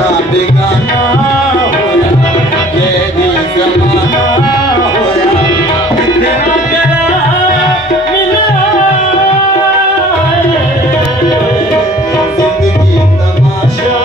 अपना बेगाना होया, ये भी ज़माना होया, इतना गला मिला जिंदगी तमाशा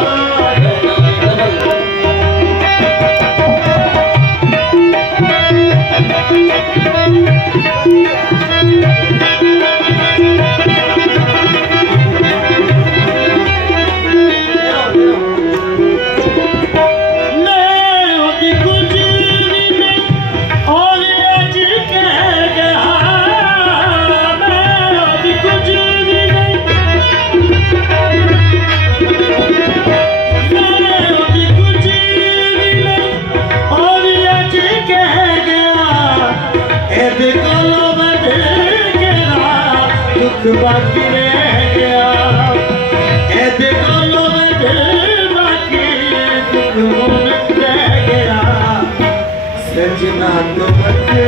बाकी रह गया, ऐसे गालों में दिल बाकी दुख रह गया। सजना तो बच्चे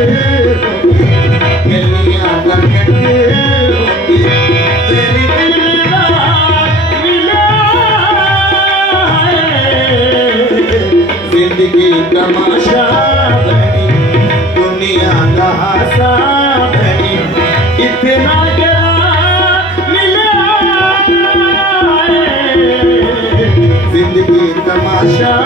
गलियां न कटे होगी, तेरी दिलदार मिला जिंदगी तमाशा बनी, दुनिया का हासा बनी, इतना जिंदगी तमाशा